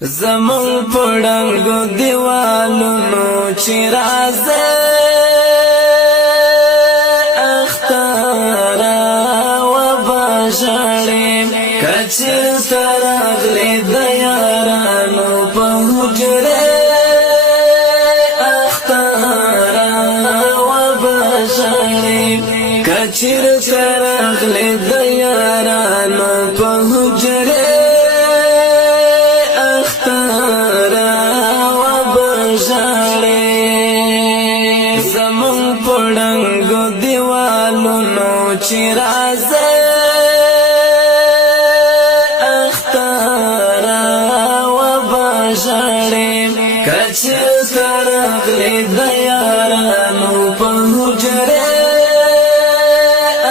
زمون پړنګو دیوالونو چې راځي اختارا و بشړې کچر ترغلې د یارانو په حجره اختارا و بشړې کچر ترغلې د یارانو په حجره چې راځي اختارا و بشړې کچر ترغلې د یارانو په حجره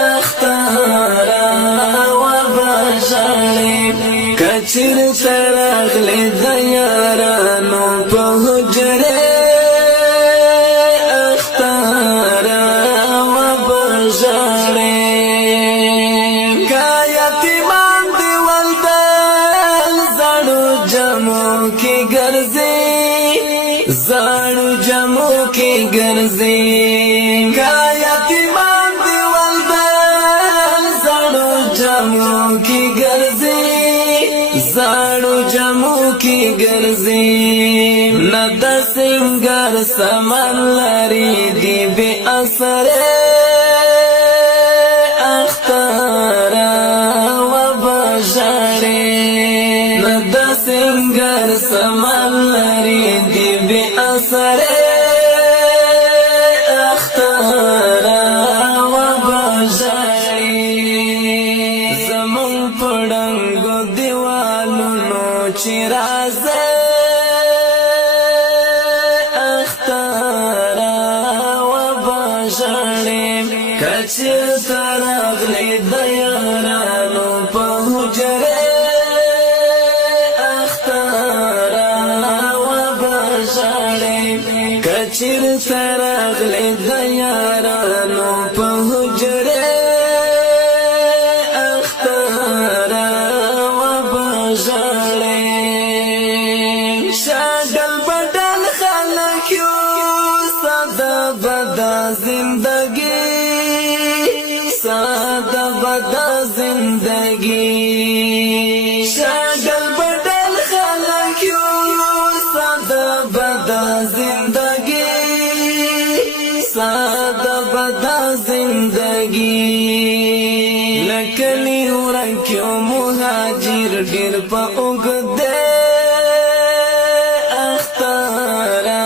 اختارا و بشړې کچر ترغلې د یارانو په حجره زانو جمو کی گرزی کا یتیمان دی والدل زانو جمو کی گرزی زانو جمو کی گرزی ند سنگر سمن لری دی بی اثر اختارا و بشړې ند سنگر سمن لری دی بی اثر اختارا و بشړې زمون پړنګو دیوالونو چې راځي اختارا و بشړې کچر ترغلې د یارانو په حجره کچر ترغلې د یارانو په حجره اختارا و بشړې شاګل بدل خلک یو ساده بدا زندگی ساده بدا زندگی شاګل بدل خلک یو ساده بدا زندگی ساده بدا زندگی لکلی ورکیو مهاجر ډیر په اوږده اختارا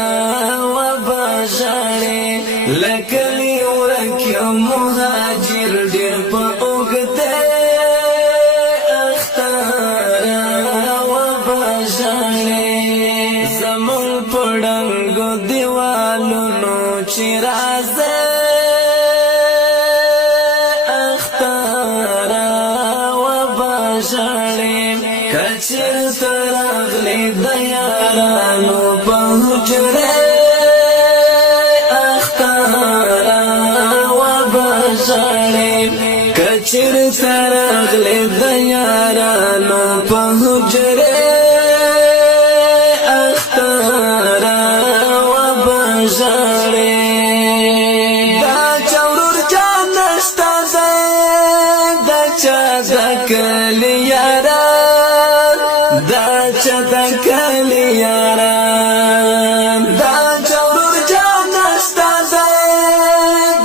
و بشړې لکلی ورکیو مهاجر ډیر په اوږده اختارا و بشړې زمون پړنګو دیوالونو چې راځي اختارا و بشړې کچر ترغلې د یارانو په حجره اختارا و بشړې کچر ترغلې د یارانو په حجره کلی یاران دا چتا کلی یاران دا چورور جان نشتا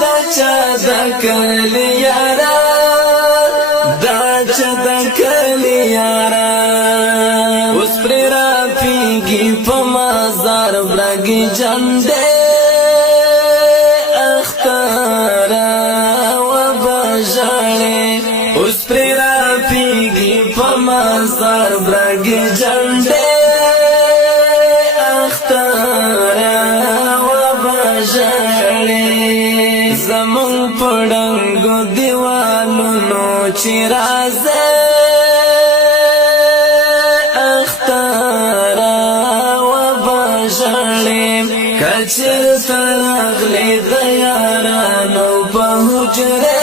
دا چتا کلی یاران دا چتا کلی یاران اوس پر را پیږي په مازار برګي جنډه اختارا و بشړې اوس پر پیږي په مازار برګي جنډه اختارا و بشړې زمون پړنګو دیوالونو چې راځي اختارا و بشړې کچر ترغلې د یارانو په حجره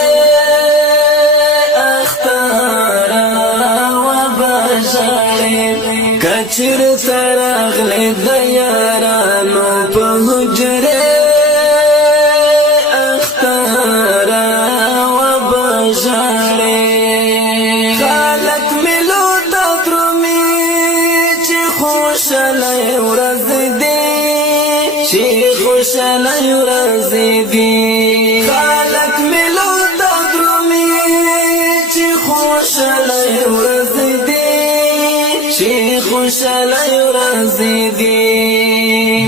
کچر تراغلی د یارانو په حجره اختارا و بژړې خلک ملو ته درومي چې خوشاله ورځ دي چې خوشاله ورځ دي خلک ملو ته درومي چې خوشاله ورځ دي چې خوشاله ورځ دي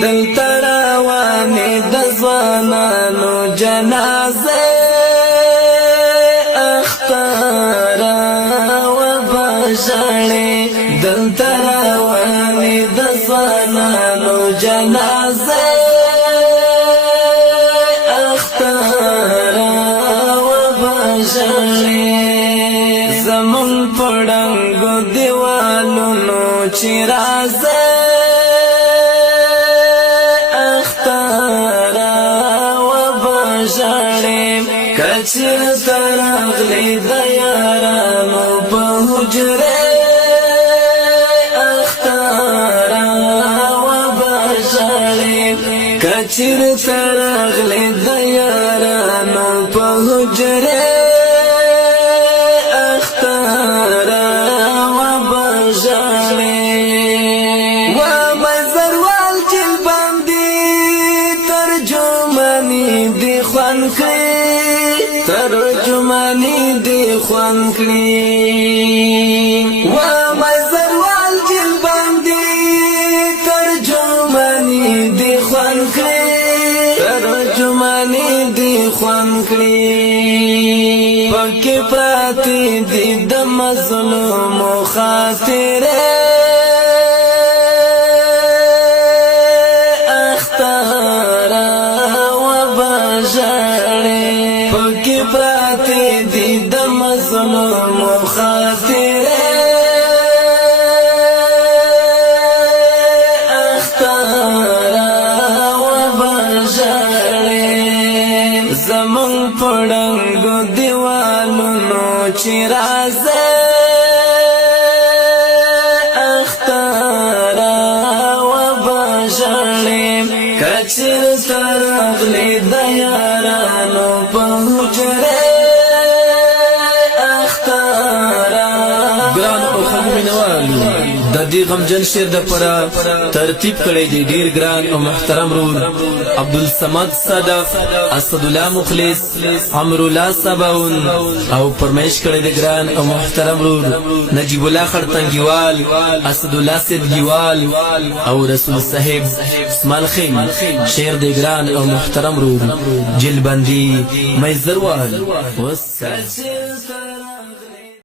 دلته روانې د ځوانانو جنازه اختارا و بژړې دلته روانې د ځوانانو جنازه اختارا و بژړې زمون پړنګو دیوالونو چې راځه کچر تراغلی د یارانو په حجره اختارا و بژړې کچر تراغلی د یارانو په حجره اختارا و بژړې و مزروال جل باندې ترجمانی دی خوان کړي ترجمانی دی خوان کړي و مزروال جل باندې ترجمانی دی خوان کړي ترجمانی دی خوان کړي پکې پراتی دی د مظلوم خاطره اختارا و بژړې پکې پراتی دی د مظلوم خاطره اختارا و بژړې زمون پړنګو دیوالونو چې راځه اختارا و بژړې کچر تراغلی د یارانو په حجره اختارا ګران او خمینوالو د دې غمجن شعر د پره ترتیب کړی دی ډیر ګران او محترم رول عبدالصمد صدف اسد الله مخلص عمرو الله سباون او پرمیش کړی دی ګران او محترم رول نجیب الله خړتنګیوال اسد الله سیدګیوال او رسول صاحب اسماعیل خیم شعر دی ګران او محترم رول جلبندی میزروال والسلام